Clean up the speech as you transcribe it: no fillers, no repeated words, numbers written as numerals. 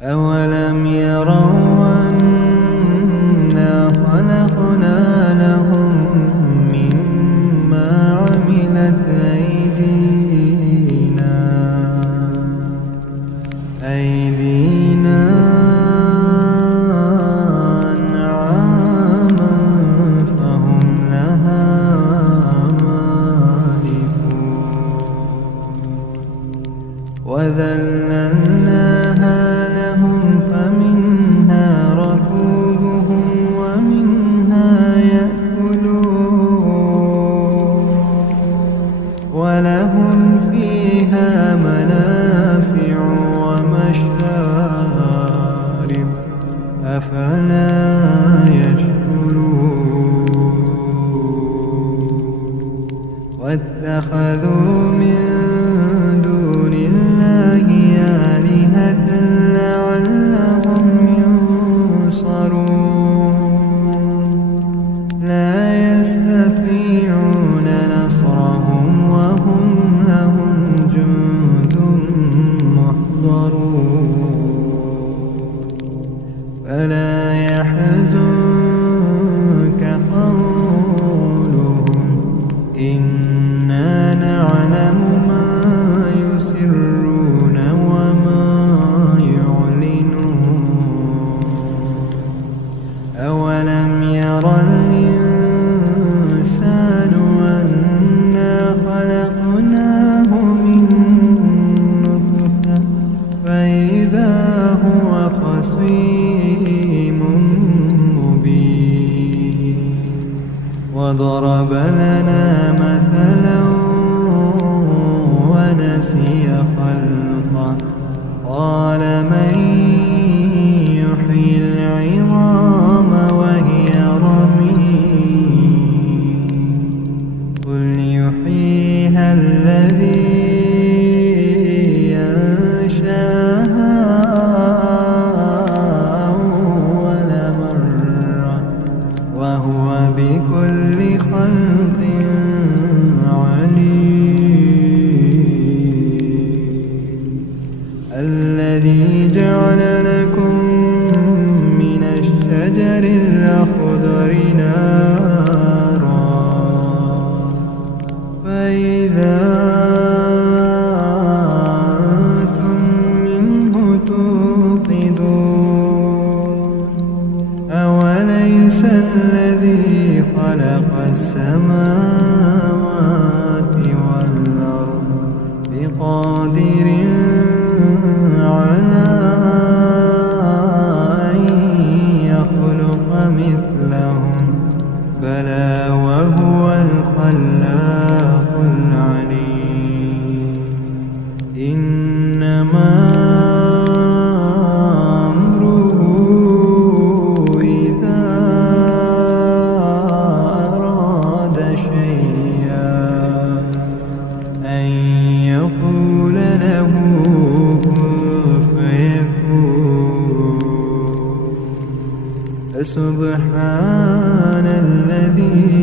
أولم يروا أنا خلقنا لهم مما عملت أيدينا أنعاما فهم لها مالكون وذللناها لهم فمنها ركوبهم ومنها يأكلون ولهم فيها منافع ومشارب أفلا يشكرون واتخذوا من دون الله آلهة لعلهم ينصرون لا يستطيعون نصرهم وهم لهم جند محضرون فلا يحزنك قولهم إنا نعلم ما يسرون وما يعلنون أولم ير الإنسان أنا خلقناه من نطفة فإذا هو خصيم مبين وضرب لنا مثلا ونسي خلقه قال من يحيي العظام وهي رميم قل يحييها الذي أنشأها أول مرة وهو بكل خلق عليم الذي جعل لكم من الشجر الأخضر نارا فإذا أنتم منه توقدون أوليس الذي خلق السماوات والأرض بقادر على أن يخلق مثلهم بلى وهو الخلاق العليم إنما أمره إذا أراد شيئا أن يقول له فسبحان الذي